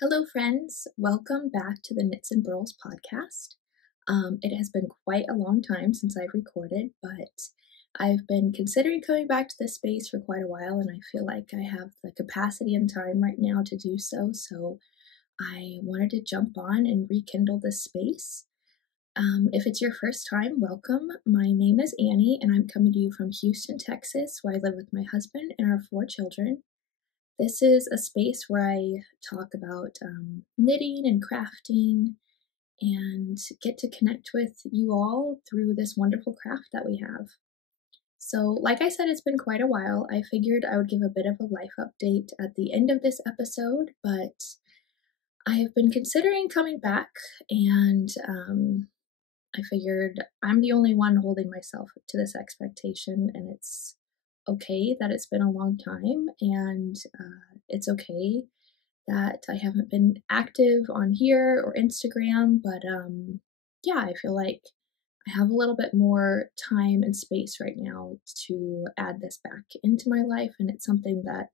Hello, friends. Welcome back to the Knits and Burls podcast. It has been quite a long time since I've recorded, but I've been considering coming back to this space for quite a while, and I feel like I have the capacity and time right now to do so. So I wanted to jump on and rekindle this space. If it's your first time, welcome. My name is Annie, and I'm coming to you from Houston, Texas, where I live with my husband and our 4 children. This is a space where I talk about knitting and crafting and get to connect with you all through this wonderful craft that we have. So, like I said, it's been quite a while. I figured I would give a bit of a life update at the end of this episode, but I have been considering coming back, and I figured I'm the only one holding myself to this expectation, and it's okay that it's been a long time, and it's okay that I haven't been active on here or Instagram, but yeah, I feel like I have a little bit more time and space right now to add this back into my life, and it's something that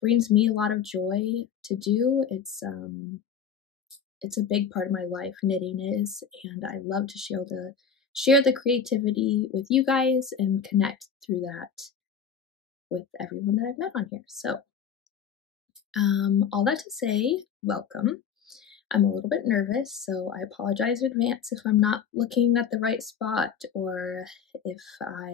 brings me a lot of joy to do. It's a big part of my life, knitting is, and I love to share the creativity with you guys and connect through that with everyone that I've met on here. So, all that to say, welcome. I'm a little bit nervous, so I apologize in advance if I'm not looking at the right spot or if I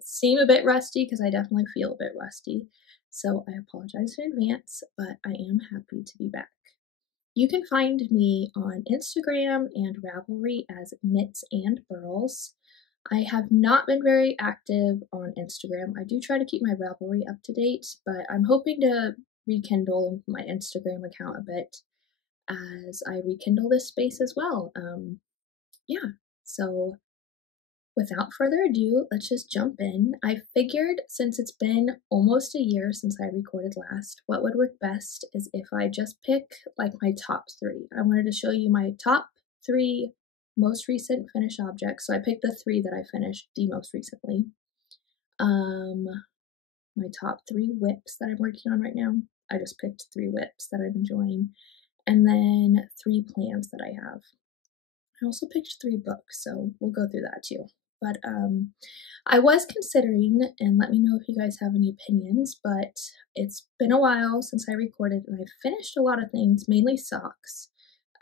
seem a bit rusty, because I definitely feel a bit rusty. So I apologize in advance, but I am happy to be back. You can find me on Instagram and Ravelry as Knits and Burls. I have not been very active on Instagram. I do try to keep my Ravelry up to date, but I'm hoping to rekindle my Instagram account a bit as I rekindle this space as well. Yeah, so without further ado, let's just jump in. I figured since it's been almost a year since I recorded last, what would work best is if I just pick like my top 3. I wanted to show you my top 3 most recent finished objects. So I picked the 3 that I finished the most recently. My top 3 whips that I'm working on right now. I just picked 3 whips that I'm enjoying. And then 3 plans that I have. I also picked 3 books, so we'll go through that too. But I was considering, and let me know if you guys have any opinions, but it's been a while since I recorded and I've finished a lot of things, mainly socks.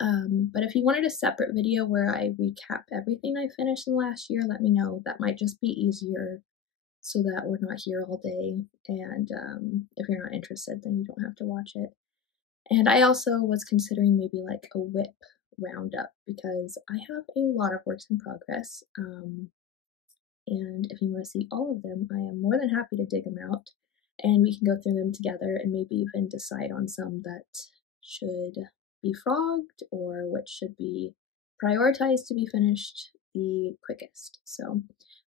But if you wanted a separate video where I recap everything I finished in the last year, let me know. That might just be easier so that we're not here all day. And if you're not interested, then you don't have to watch it. And I also was considering maybe like a whip roundup because I have a lot of works in progress. And if you want to see all of them, I am more than happy to dig them out and we can go through them together and maybe even decide on some that should be frogged or which should be prioritized to be finished the quickest. So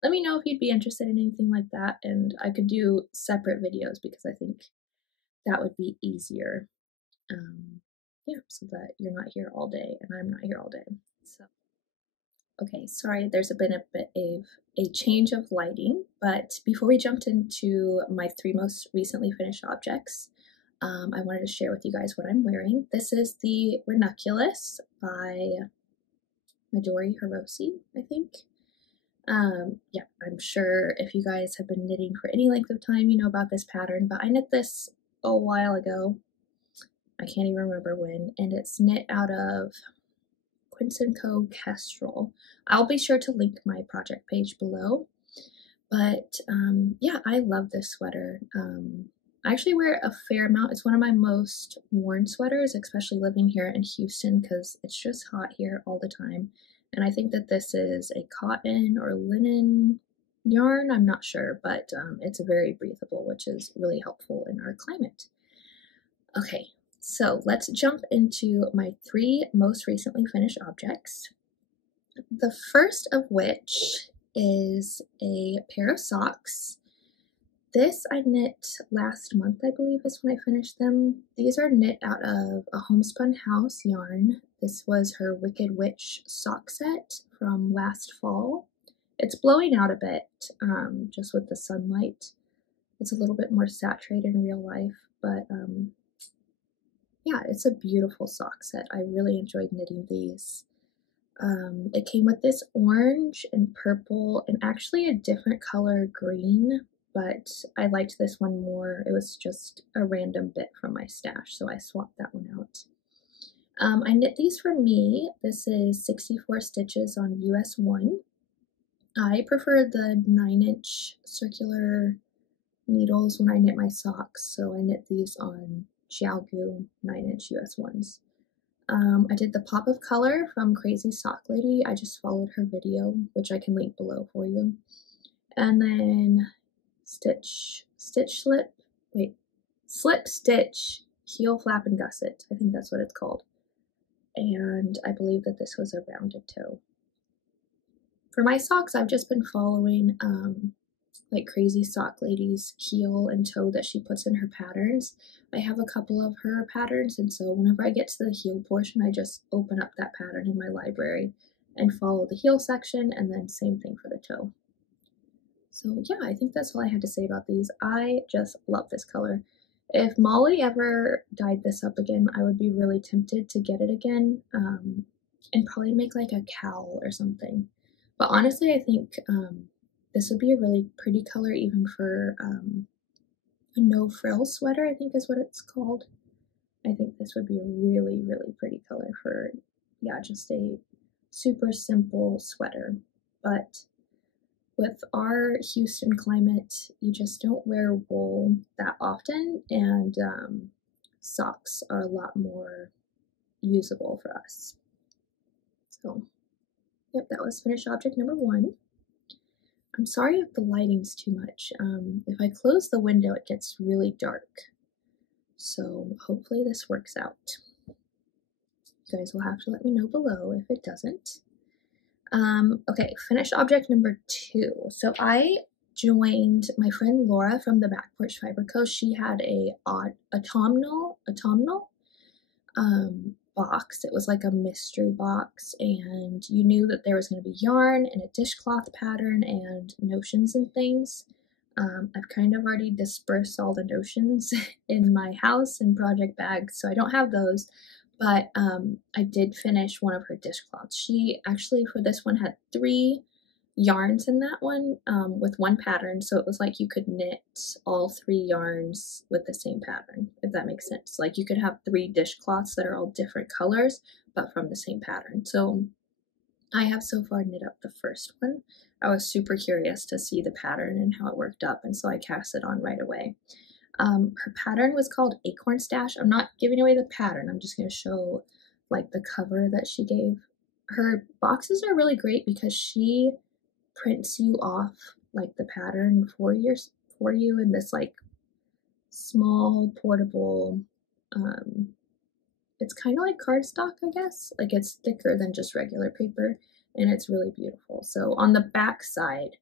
let me know if you'd be interested in anything like that, and I could do separate videos because I think that would be easier. Yeah, so that you're not here all day and I'm not here all day. So, okay, sorry, there's been a bit of a change of lighting, but before we jumped into my 3 most recently finished objects, I wanted to share with you guys what I'm wearing. This is the Ranunculus by Midori Hirose, I think. Yeah, I'm sure if you guys have been knitting for any length of time, you know about this pattern, but I knit this a while ago. I can't even remember when, and it's knit out of Quince & Co. Kestrel. I'll be sure to link my project page below, but yeah, I love this sweater. I actually wear a fair amount. It's one of my most worn sweaters, especially living here in Houston because it's just hot here all the time, and I think that this is a cotton or linen yarn, I'm not sure, but it's very breathable, which is really helpful in our climate. Okay, so let's jump into my 3 most recently finished objects. The first of which is a pair of socks. This I knit last month, I believe is when I finished them. These are knit out of a Homespun House yarn. This was her Wicked Witch sock set from last fall. It's blowing out a bit just with the sunlight. It's a little bit more saturated in real life, but yeah, it's a beautiful sock set. I really enjoyed knitting these. It came with this orange and purple and actually a different color green, but I liked this one more. It was just a random bit from my stash, so I swapped that one out. I knit these for me. This is 64 stitches on US 1. I prefer the 9-inch circular needles when I knit my socks, so I knit these on Xiaogu 9-inch US 1s. I did the pop of color from Crazy Sock Lady. I just followed her video, which I can link below for you. And then slip, stitch, heel, flap, and gusset. I think that's what it's called. And I believe that this was a rounded toe. For my socks, I've just been following like Crazy Sock Lady's heel and toe that she puts in her patterns. I have a couple of her patterns, and so whenever I get to the heel portion, I just open up that pattern in my library and follow the heel section, and then same thing for the toe. So yeah, I think that's all I had to say about these. I just love this color. If Molly ever dyed this up again, I would be really tempted to get it again and probably make like a cowl or something. But honestly, I think this would be a really pretty color even for a no-frill sweater, I think is what it's called. I think this would be a really, really pretty color for, yeah, just a super simple sweater. But with our Houston climate, you just don't wear wool that often, and socks are a lot more usable for us. So, yep, that was finished object number 1. I'm sorry if the lighting's too much. If I close the window, it gets really dark. So hopefully this works out. You guys will have to let me know below if it doesn't. Okay, finished object number 2. So I joined my friend Laura from the Back Porch Fiber Co. She had a autumnal box. It was like a mystery box, and you knew that there was going to be yarn and a dishcloth pattern and notions and things. I've kind of already dispersed all the notions in my house and project bags, so I don't have those, but I did finish one of her dishcloths. She actually, for this one, had 3 yarns in that one with one pattern, so it was like you could knit all 3 yarns with the same pattern, if that makes sense. Like you could have 3 dishcloths that are all different colors but from the same pattern. So I have so far knit up the first one. I was super curious to see the pattern and how it worked up, and so I cast it on right away. Her pattern was called Acorn Stash. I'm not giving away the pattern, I'm just going to show like the cover that she gave. Her boxes are really great because she prints you off like the pattern for you in this like small portable it's kind of like cardstock, I guess. Like it's thicker than just regular paper, and it's really beautiful. So on the back side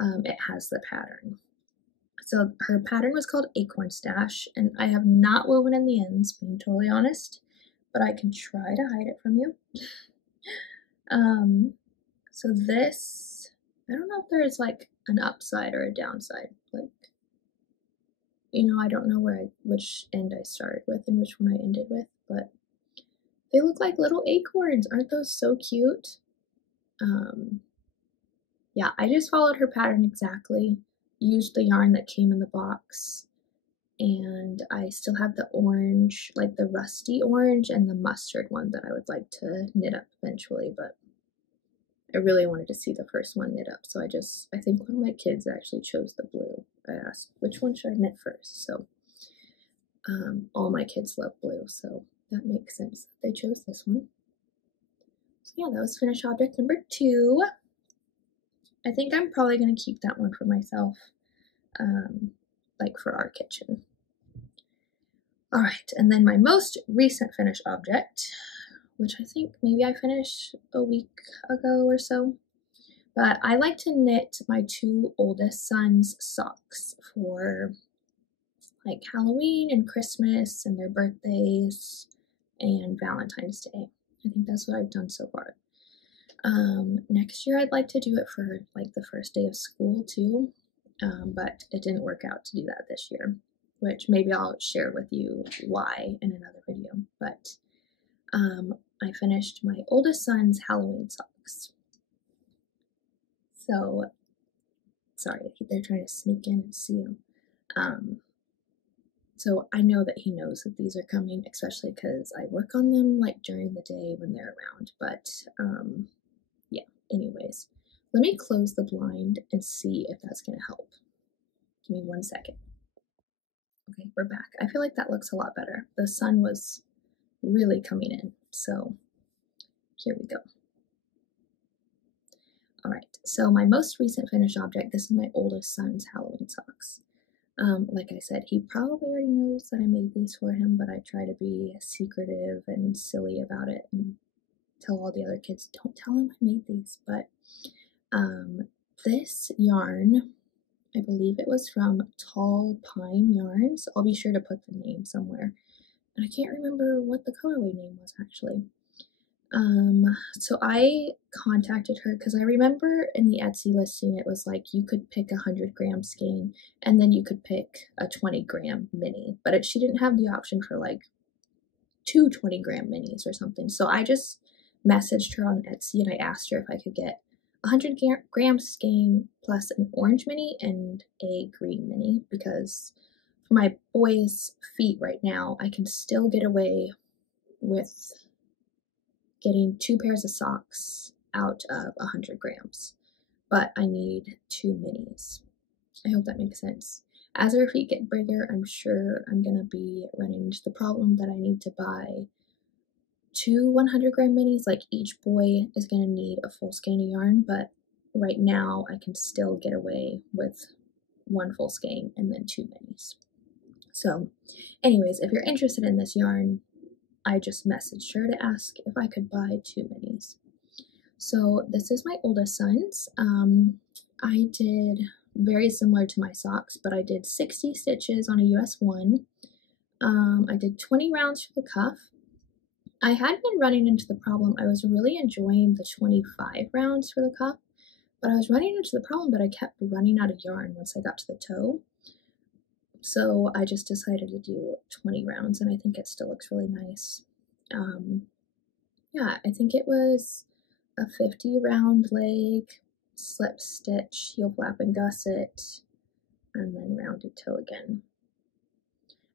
it has the pattern. So her pattern was called Acorn Stash, and I have not woven in the ends, being totally honest, but I can try to hide it from you. So this, I don't know if there's like an upside or a downside. Like, you know, I don't know which end I started with and which one I ended with, but they look like little acorns. Aren't those so cute? Yeah, I just followed her pattern exactly, used the yarn that came in the box, and I still have the orange, like the rusty orange and the mustard one that I would like to knit up eventually, but I really wanted to see the first one knit up, so I think one of my kids actually chose the blue. I asked, which one should I knit first? So all my kids love blue, so that makes sense. They chose this one. So yeah, that was finished object number 2. I think I'm probably going to keep that one for myself, like for our kitchen. All right, and then my most recent finished object, which I think maybe I finished a week ago or so, but I like to knit my 2 oldest sons' socks for like Halloween and Christmas and their birthdays and Valentine's Day. I think that's what I've done so far. Next year I'd like to do it for like the first day of school too, but it didn't work out to do that this year. which maybe I'll share with you why in another video. But I finished my oldest son's Halloween socks. So, sorry, they're trying to sneak in and see him. So I know that he knows that these are coming, especially because I work on them like during the day when they're around. But yeah, anyways, let me close the blind and see if that's going to help. Give me 1 second. Okay, we're back. I feel like that looks a lot better. The sun was really coming in, so here we go. All right, so my most recent finished object, this is my oldest son's Halloween socks. Like I said, he probably already knows that I made these for him, but I try to be secretive and silly about it and tell all the other kids, don't tell him I made these. But this yarn, I believe it was from Tall Pine Yarns. I'll be sure to put the name somewhere. And I can't remember what the colorway name was actually. So I contacted her because I remember in the Etsy listing it was like you could pick 100-gram skein and then you could pick a 20-gram mini, but she didn't have the option for like 2 20-gram minis or something. So I just messaged her on Etsy and I asked her if I could get 100-gram skein plus an orange mini and a green mini, because for my boys' feet right now I can still get away with getting 2 pairs of socks out of 100 grams, but I need 2 minis. I hope that makes sense. As our feet get bigger, I'm sure I'm gonna be running into the problem that I need to buy 2 100-gram minis. Like each boy is gonna need a full skein of yarn, but right now I can still get away with 1 full skein and then 2 minis. So anyways, if you're interested in this yarn, I just messaged her to ask if I could buy 2 minis. So this is my oldest son's. I did very similar to my socks, but I did 60 stitches on a US 1. I did 20 rounds for the cuff. I had been running into the problem. I was really enjoying the 25 rounds for the cuff, but I was running into the problem that I kept running out of yarn once I got to the toe. So I just decided to do 20 rounds, and I think it still looks really nice. Yeah, I think it was a 50 round leg, slip stitch, heel flap and gusset, and then rounded toe again.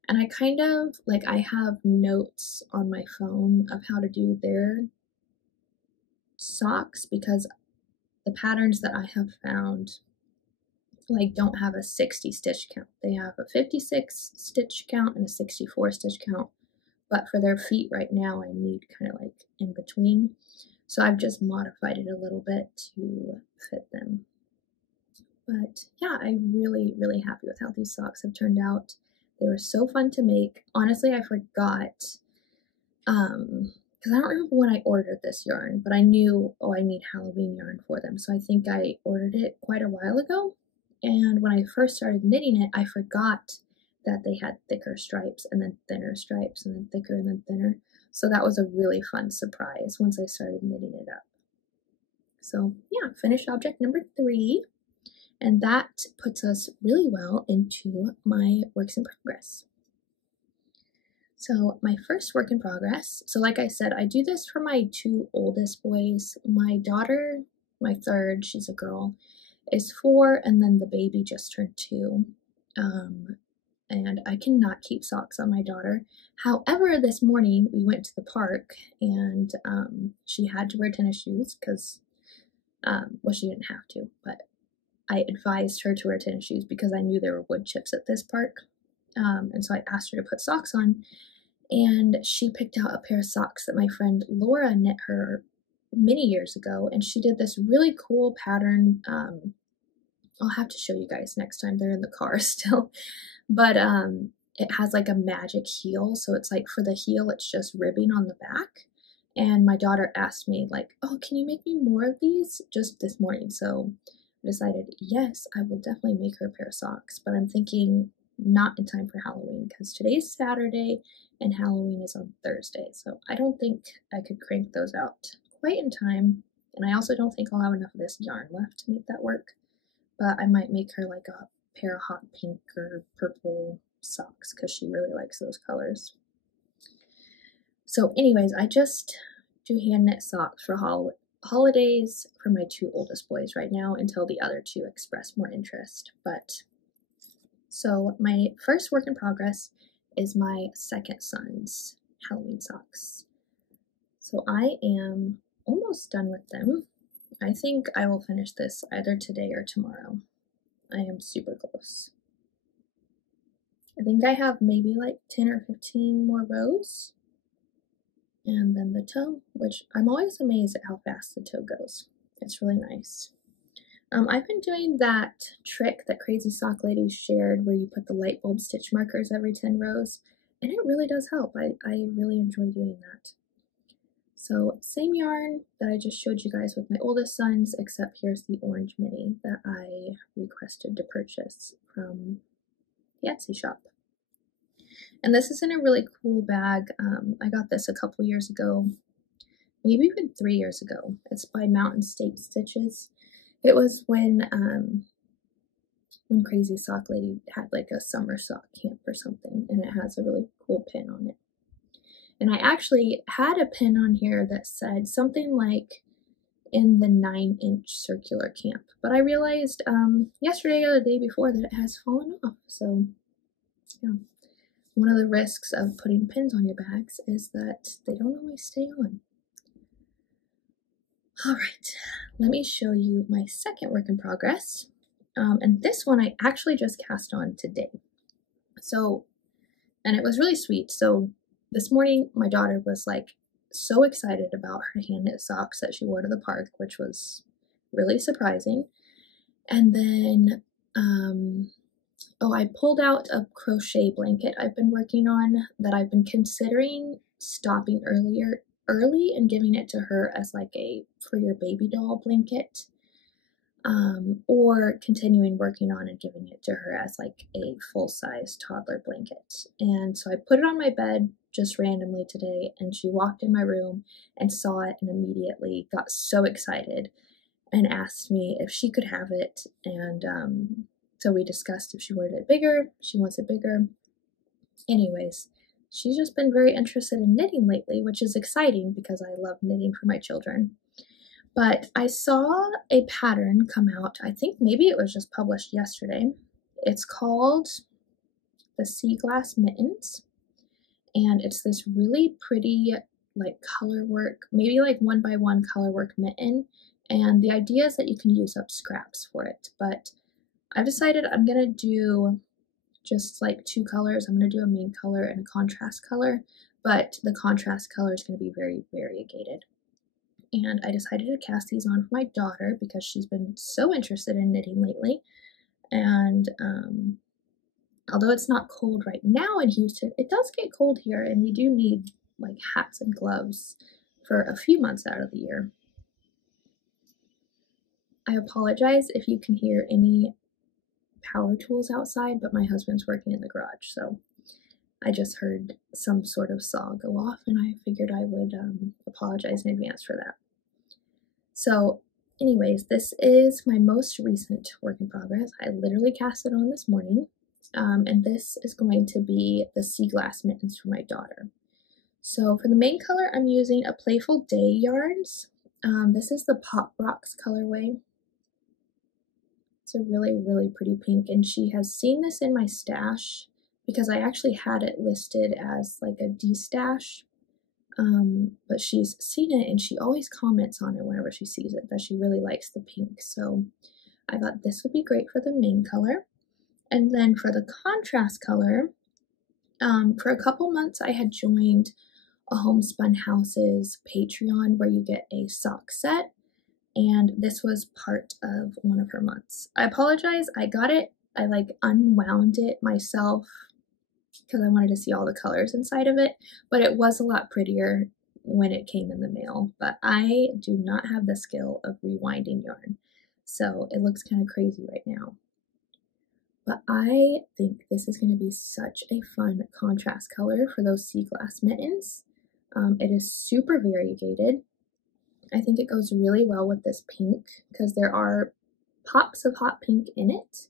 And I kind of, like, I have notes on my phone of how to do their socks because the patterns that I have found like don't have a 60 stitch count. They have a 56 stitch count and a 64 stitch count, but for their feet right now I need kind of like in between, so I've just modified it a little bit to fit them. But yeah, I'm really happy with how these socks have turned out. They were so fun to make. Honestly, I forgot because I don't remember when I ordered this yarn, but I knew, oh, I need Halloween yarn for them, so I think I ordered it quite a while ago. And when I first started knitting it, I forgot that they had thicker stripes and then thinner stripes and then thicker and then thinner. So that was a really fun surprise once I started knitting it up. So yeah, finished object number 3. And that puts us really well into my works in progress. So my first work in progress, so like I said, I do this for my 2 oldest boys. My daughter, my third, she's a girl, is 4, and then the baby just turned 2. And I cannot keep socks on my daughter. However, this morning we went to the park and she had to wear tennis shoes because, well, she didn't have to, but I advised her to wear tennis shoes because I knew there were wood chips at this park. And so I asked her to put socks on, and she picked out a pair of socks that my friend Laura knit her many years ago, and she did this really cool pattern. I'll have to show you guys next time. They're in the car still, but it has like a magic heel, so it's like for the heel it's just ribbing on the back. And my daughter asked me like, oh, can you make me more of these just this morning? So I decided, yes, I will definitely make her a pair of socks, but I'm thinking not in time for Halloween because today's Saturday and Halloween is on Thursday, so I don't think I could crank those out quite in time, and I also don't think I'll have enough of this yarn left to make that work, but I might make her like a pair of hot pink or purple socks because she really likes those colors. So anyways, I just do hand knit socks for holidays for my 2 oldest boys right now until the other 2 express more interest. But so my first work in progress is my second son's Halloween socks. So I am almost done with them. I think I will finish this either today or tomorrow. I am super close. I think I have maybe like 10 or 15 more rows. And then the toe, which I'm always amazed at how fast the toe goes. It's really nice. I've been doing that trick that Crazy Sock Lady shared where you put the light bulb stitch markers every 10 rows, and it really does help. I really enjoy doing that. So same yarn that I just showed you guys with my oldest sons, except here's the orange mini that I requested to purchase from the Etsy shop. And this is in a really cool bag. I got this a couple years ago, maybe even 3 years ago. It's by Mountain State Stitches. It was when Crazy Sock Lady had like a summer sock camp or something, and it has a really cool pin on it. And I actually had a pin on here that said something like in the 9-inch circular camp, but I realized yesterday or the day before that it has fallen off. So yeah. One of the risks of putting pins on your bags is that they don't always stay on. All right, let me show you my second work in progress. And this one I actually just cast on today. So, and it was really sweet. So this morning my daughter was like so excited about her hand knit socks that she wore to the park, which was really surprising. And then, I pulled out a crochet blanket I've been working on that I've been considering stopping early and giving it to her as like a for your baby doll blanket, or continuing working on and giving it to her as like a full-size toddler blanket. And so I put it on my bed just randomly today, and she walked in my room and saw it and immediately got so excited and asked me if she could have it. And so we discussed if she wanted it bigger. She wants it bigger. Anyways, she's just been very interested in knitting lately, which is exciting because I love knitting for my children. But I saw a pattern come out. I think maybe it was just published yesterday. It's called the Sea Glass Mittens. And it's this really pretty like color work, maybe like 1x1 color work mitten. And the idea is that you can use up scraps for it. But I've decided I'm going to do just like 2 colors. I'm going to do a main color and a contrast color, but the contrast color is going to be very variegated. And I decided to cast these on for my daughter because she's been so interested in knitting lately. And although it's not cold right now in Houston, it does get cold here, and we do need like hats and gloves for a few months out of the year. I apologize if you can hear any power tools outside, but my husband's working in the garage, so I just heard some sort of saw go off, and I figured I would apologize in advance for that. So anyways, this is my most recent work in progress. I literally cast it on this morning, and this is going to be the Sea Glass Mittens for my daughter. So for the main color, I'm using a Playful Day Yarns. This is the Pop Rocks colorway. It's a really, really pretty pink, and she has seen this in my stash because I actually had it listed as like a de-stash, but she's seen it and she always comments on it whenever she sees it that she really likes the pink. So I thought this would be great for the main color. And then for the contrast color, for a couple months I had joined a Homespun House's Patreon where you get a sock set, and this was part of one of her months. I apologize, I got it, I like unwound it myself because I wanted to see all the colors inside of it, but it was a lot prettier when it came in the mail. But I do not have the skill of rewinding yarn, so it looks kind of crazy right now. But I think this is going to be such a fun contrast color for those Sea Glass Mittens. It is super variegated. I think it goes really well with this pink because there are pops of hot pink in it.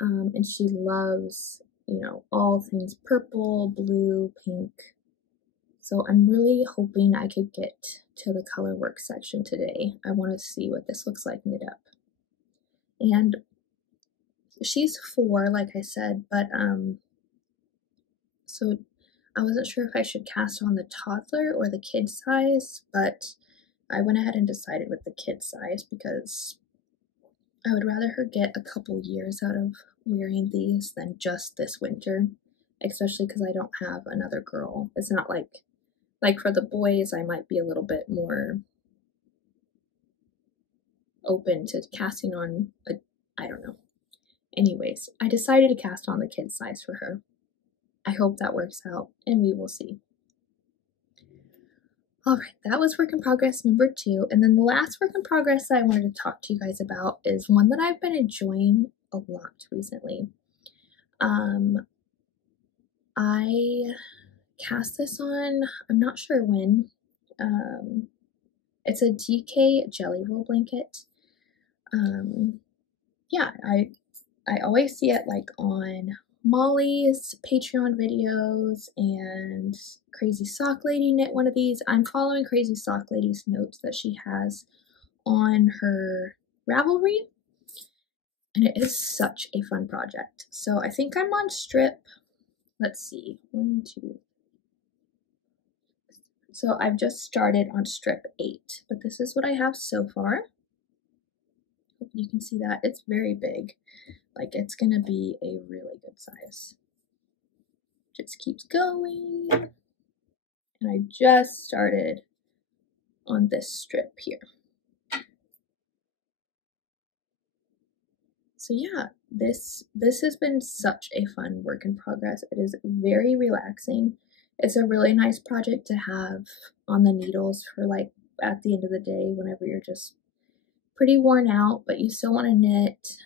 And she loves you know, all things purple, blue, pink. So I'm really hoping I could get to the color work section today. I want to see what this looks like knit up. And she's 4, like I said, but so I wasn't sure if I should cast on the toddler or the kid size, but I went ahead and decided with the kid size because I would rather her get a couple years out of wearing these than just this winter, especially because I don't have another girl. It's not like for the boys, I might be a little bit more open to casting on I don't know. Anyways, I decided to cast on the kid size for her. I hope that works out, and we will see. Alright, that was work in progress number 2, and then the last work in progress that I wanted to talk to you guys about is one that I've been enjoying a lot recently. I cast this on, I'm not sure when, it's a DK jelly roll blanket. Yeah, I always see it like on Molly's Patreon videos, and Crazy Sock Lady knit one of these. I'm following Crazy Sock Lady's notes that she has on her Ravelry, and it is such a fun project. So I think I'm on strip, let's see, 1, 2. So I've just started on strip 8, but this is what I have so far. Hope you can see that. It's very big. Like, it's gonna be a really good size. Just keeps going. And I just started on this strip here. So yeah, this has been such a fun work in progress. It is very relaxing. It's a really nice project to have on the needles for like at the end of the day whenever you're just pretty worn out, but you still want to knit.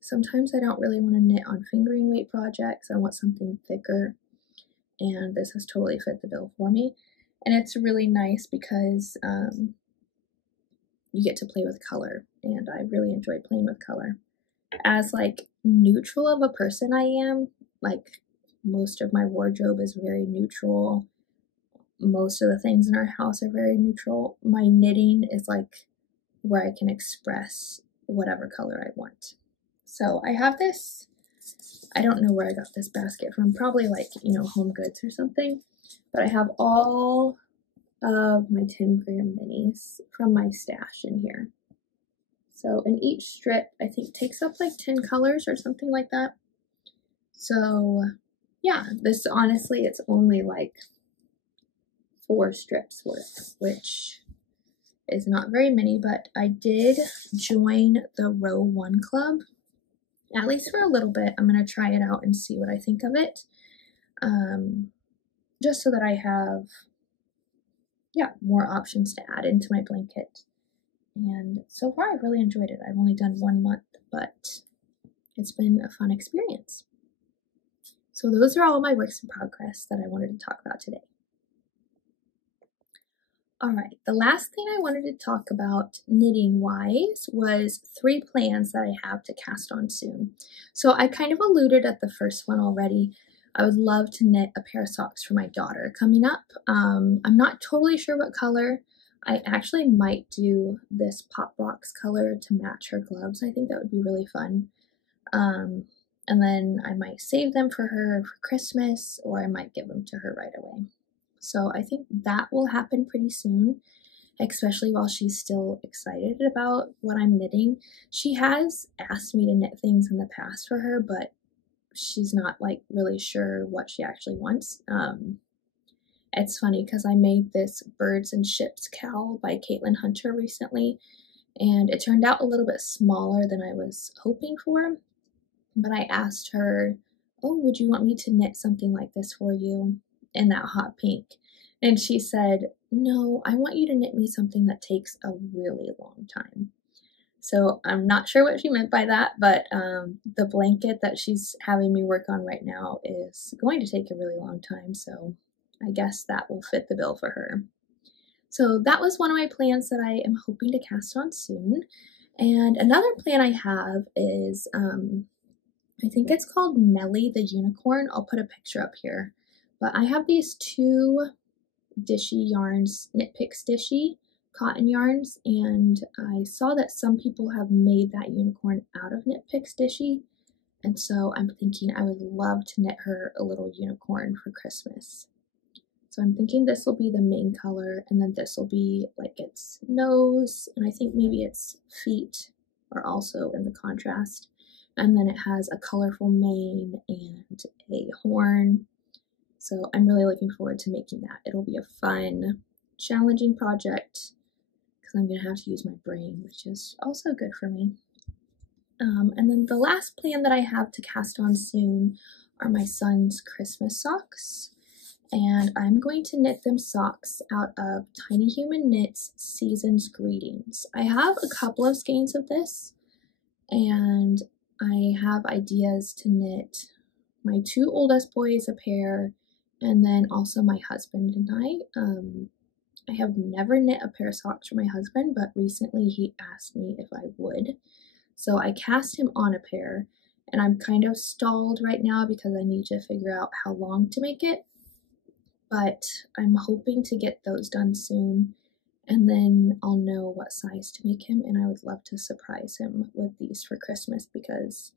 Sometimes I don't really want to knit on fingering weight projects. I want something thicker, and this has totally fit the bill for me. And it's really nice because you get to play with color, and I really enjoy playing with color. As like neutral of a person I am, like most of my wardrobe is very neutral. Most of the things in our house are very neutral. My knitting is like where I can express whatever color I want. So I have this, I don't know where I got this basket from, probably like, you know, Home Goods or something, but I have all of my 10-gram minis from my stash in here. So in each strip, I think takes up like 10 colors or something like that. So yeah, this honestly, it's only like 4 strips worth, which is not very many, but I did join the Row 1 club, at least for a little bit. I'm going to try it out and see what I think of it, just so that I have, yeah, more options to add into my blanket. And so far, I've really enjoyed it. I've only done 1 month, but it's been a fun experience. So those are all my works in progress that I wanted to talk about today. Alright, the last thing I wanted to talk about knitting-wise was 3 plans that I have to cast on soon. So I kind of alluded at the first one already. I would love to knit a pair of socks for my daughter coming up. I'm not totally sure what color. I actually might do this pop box color to match her gloves. I think that would be really fun. And then I might save them for her for Christmas, or I might give them to her right away. So I think that will happen pretty soon, especially while she's still excited about what I'm knitting. She has asked me to knit things in the past for her, but she's not like really sure what she actually wants. It's funny because I made this Birds and Ships cowl by Caitlin Hunter recently, and it turned out a little bit smaller than I was hoping for. But I asked her, oh, would you want me to knit something like this for you in that hot pink? And she said, no, I want you to knit me something that takes a really long time. So I'm not sure what she meant by that, but the blanket that she's having me work on right now is going to take a really long time, so I guess that will fit the bill for her. So that was one of my plans that I am hoping to cast on soon. And another plan I have is I think it's called Nellie the Unicorn. I'll put a picture up here. But I have these 2 Dishy yarns, Knit Picks Dishy cotton yarns, and I saw that some people have made that unicorn out of Knit Picks Dishy, and so I'm thinking I would love to knit her a little unicorn for Christmas. So I'm thinking this will be the main color, and then this will be like its nose, and I think maybe its feet are also in the contrast. And then it has a colorful mane and a horn. So I'm really looking forward to making that. It'll be a fun, challenging project because I'm going to have to use my brain, which is also good for me. And then the last plan that I have to cast on soon are my son's Christmas socks. And I'm going to knit them socks out of Tiny Human Knits Season's Greetings. I have a couple of skeins of this, and I have ideas to knit my 2 oldest boys a pair, and then also my husband and I have never knit a pair of socks for my husband, but recently he asked me if I would. So I cast him on a pair, and I'm kind of stalled right now because I need to figure out how long to make it. But I'm hoping to get those done soon, and then I'll know what size to make him, and I would love to surprise him with these for Christmas because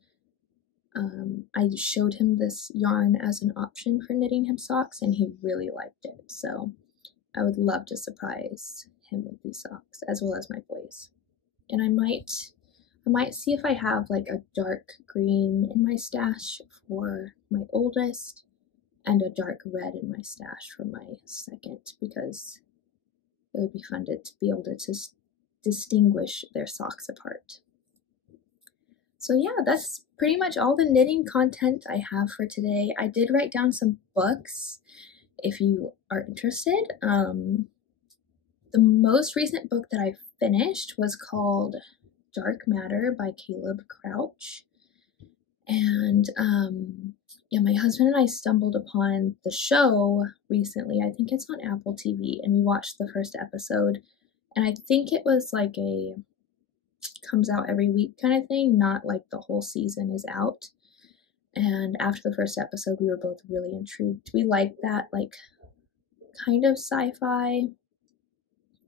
I showed him this yarn as an option for knitting him socks, and he really liked it. So I would love to surprise him with these socks, as well as my boys. And I might see if I have like a dark green in my stash for my oldest, and a dark red in my stash for my second, because it would be fun to be able to distinguish their socks apart. So yeah, that's pretty much all the knitting content I have for today. I did write down some books if you are interested. The most recent book that I finished was called Dark Matter by Caleb Crouch. And yeah, my husband and I stumbled upon the show recently. I think it's on Apple TV, and we watched the first episode. And I think it was like a comes out every week kind of thing, not like the whole season is out. And after the first episode, we were both really intrigued. We like that like kind of sci-fi.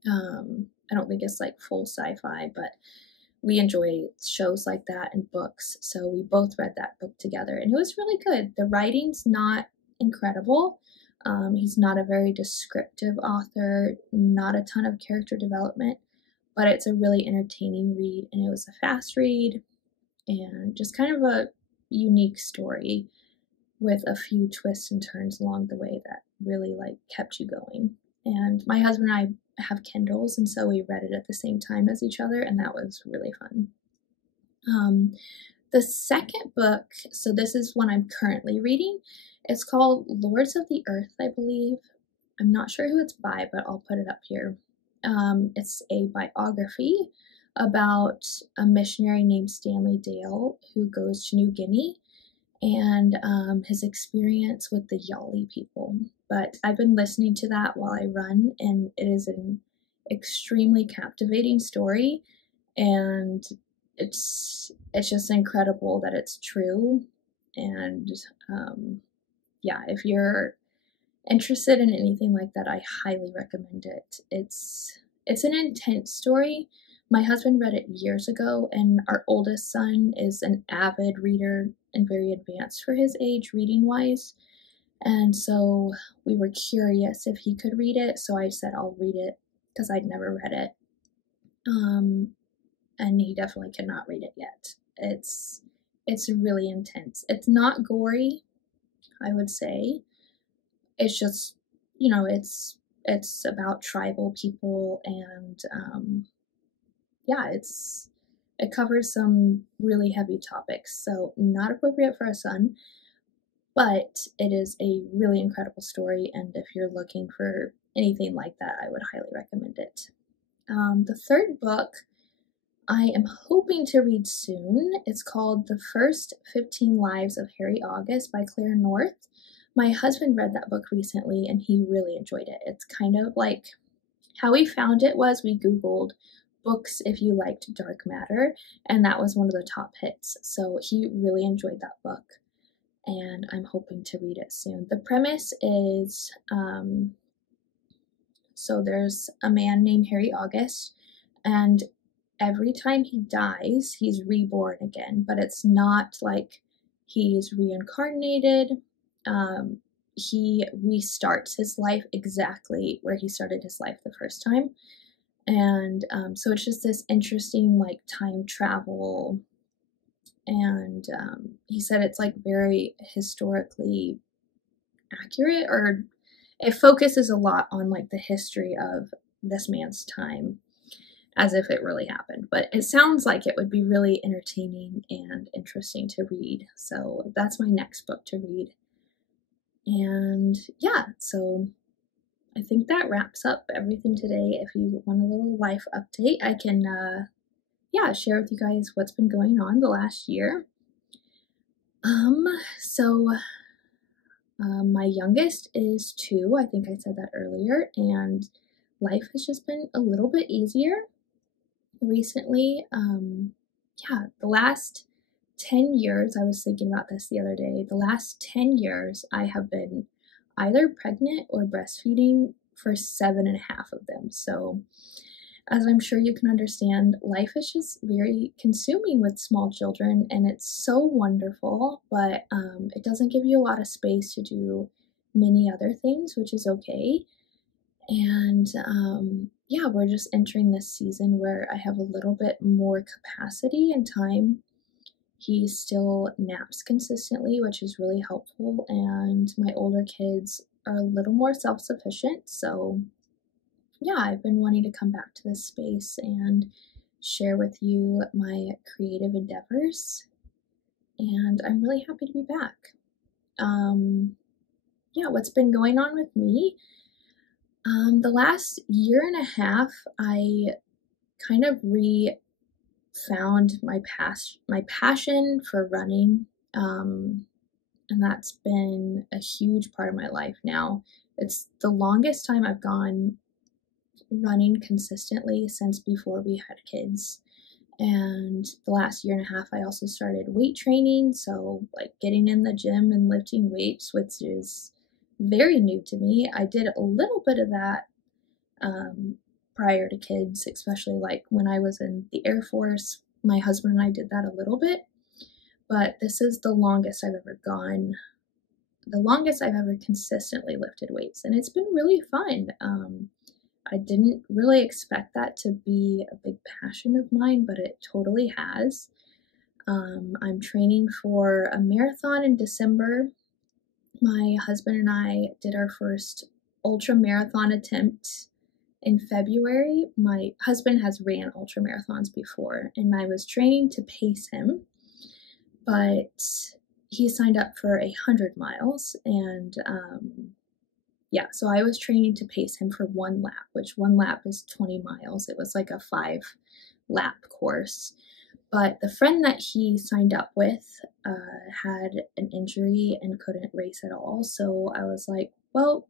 I don't think it's like full sci-fi, but we enjoy shows like that and books, so we both read that book together, and it was really good. The writing's not incredible. He's not a very descriptive author, not a ton of character development, but it's a really entertaining read, and it was a fast read, and just kind of a unique story with a few twists and turns along the way that really like kept you going. And my husband and I have Kindles, and so we read it at the same time as each other, and that was really fun. The second book, so this is one I'm currently reading. It's called Lords of the Earth, I believe. I'm not sure who it's by, but I'll put it up here. It's a biography about a missionary named Stanley Dale who goes to New Guinea, and his experience with the Yali people. But I've been listening to that while I run, and it is an extremely captivating story, and it's just incredible that it's true. And yeah, if you're interested in anything like that, I highly recommend it. It's an intense story. My husband read it years ago, and our oldest son is an avid reader and very advanced for his age reading-wise. And so we were curious if he could read it, so I said I'll read it because I'd never read it. And he definitely cannot read it yet. It's really intense. It's not gory, I would say. It's just, you know, it's about tribal people, and yeah, it covers some really heavy topics, so not appropriate for a son, but it is a really incredible story, and if you're looking for anything like that, I would highly recommend it. The third book I am hoping to read soon. It's called The First 15 Lives of Harry August by Claire North. My husband read that book recently, and he really enjoyed it. It's kind of like how we found it was we Googled Books If You Liked Dark Matter, and that was one of the top hits. So he really enjoyed that book, and I'm hoping to read it soon. The premise is, so there's a man named Harry August, and every time he dies, he's reborn again, but it's not like he's reincarnated. He restarts his life exactly where he started his life the first time. And so it's just this interesting, like, time travel. And he said it's like very historically accurate, or it focuses a lot on like the history of this man's time as if it really happened. But it sounds like it would be really entertaining and interesting to read. So that's my next book to read. And yeah, so I think that wraps up everything today. If you want a little life update, I can share with you guys what's been going on the last year. My youngest is 2. I think I said that earlier, and life has just been a little bit easier recently. The last 10 years, I was thinking about this the other day, the last 10 years I have been either pregnant or breastfeeding for 7.5 of them. So as I'm sure you can understand, life is just very consuming with small children, and it's so wonderful, but it doesn't give you a lot of space to do many other things, which is okay. And we're just entering this season where I have a little bit more capacity and time. He still naps consistently, which is really helpful, and my older kids are a little more self-sufficient, so yeah, I've been wanting to come back to this space and share with you my creative endeavors, and I'm really happy to be back. What's been going on with me? The last year and a half, I kind of found my passion for running, and that's been a huge part of my life now. It's the longest time I've gone running consistently since before we had kids. And the last year and a half, I also started weight training, so like getting in the gym and lifting weights, which is very new to me. I did a little bit of that prior to kids, especially like when I was in the Air Force. My husband and I did that a little bit, but this is the longest I've ever gone, the longest I've ever consistently lifted weights, and it's been really fun. I didn't really expect that to be a big passion of mine, but it totally has. I'm training for a marathon in December. My husband and I did our first ultra marathon attempt in February. My husband has ran ultra marathons before, and I was training to pace him, but he signed up for 100 miles, and so I was training to pace him for 1 lap, which 1 lap is 20 miles. It was like a 5-lap course. But the friend that he signed up with had an injury and couldn't race at all. So I was like, well,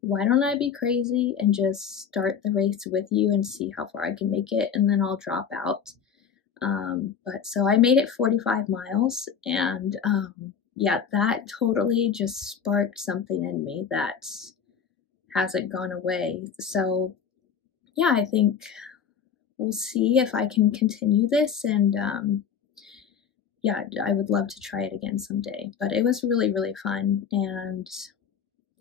why don't I be crazy and just start the race with you and see how far I can make it, and then I'll drop out. So I made it 45 miles, and that totally just sparked something in me that hasn't gone away. So yeah, I think we'll see if I can continue this, and I would love to try it again someday. But it was really, really fun, and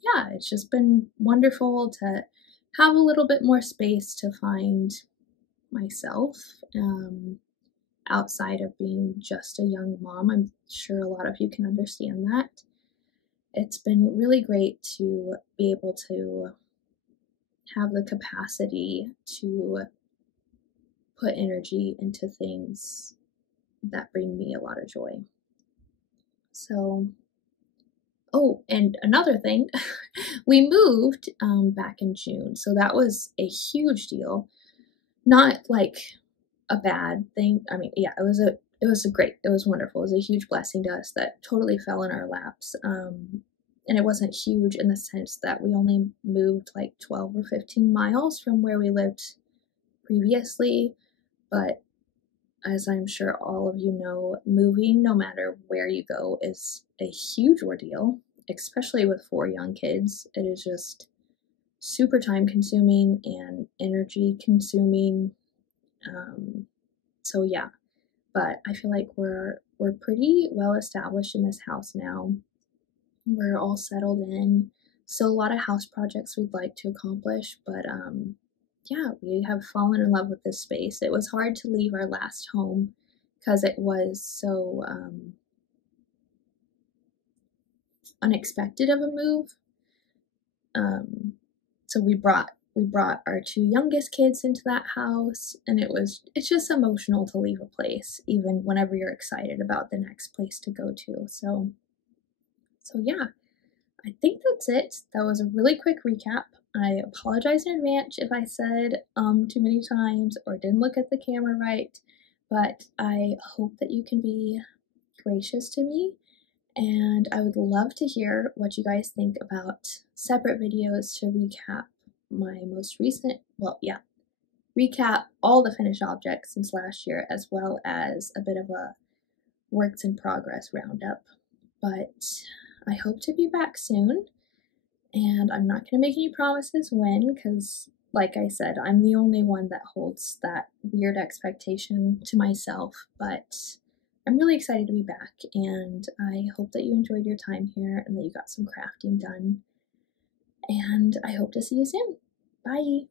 yeah, it's just been wonderful to have a little bit more space to find myself outside of being just a young mom. I'm sure a lot of you can understand that. It's been really great to be able to have the capacity to put energy into things that bring me a lot of joy. So, and another thing, we moved back in June, so that was a huge deal. Not like a bad thing. I mean, yeah, it was wonderful. It was a huge blessing to us that totally fell in our laps. And it wasn't huge in the sense that we only moved like 12 or 15 miles from where we lived previously. but as I'm sure all of you know, moving no matter where you go is a huge ordeal, especially with 4 young kids. It is just super time consuming and energy consuming. So yeah, but I feel like we're pretty well established in this house now. We're all settled in. So a lot of house projects we'd like to accomplish, but yeah, we have fallen in love with this space. It was hard to leave our last home because it was so unexpected of a move. So we brought our 2 youngest kids into that house, and it's just emotional to leave a place, even whenever you're excited about the next place to go to. So yeah, I think that's it. That was a really quick recap. I apologize in advance if I said too many times or didn't look at the camera right, but I hope that you can be gracious to me, and I would love to hear what you guys think about separate videos to recap my most recent, recap all the finished objects since last year, as well as a bit of a works in progress roundup. But I hope to be back soon, and I'm not going to make any promises when, because like I said, I'm the only one that holds that weird expectation to myself, but I'm really excited to be back, and I hope that you enjoyed your time here and that you got some crafting done, and I hope to see you soon. Bye!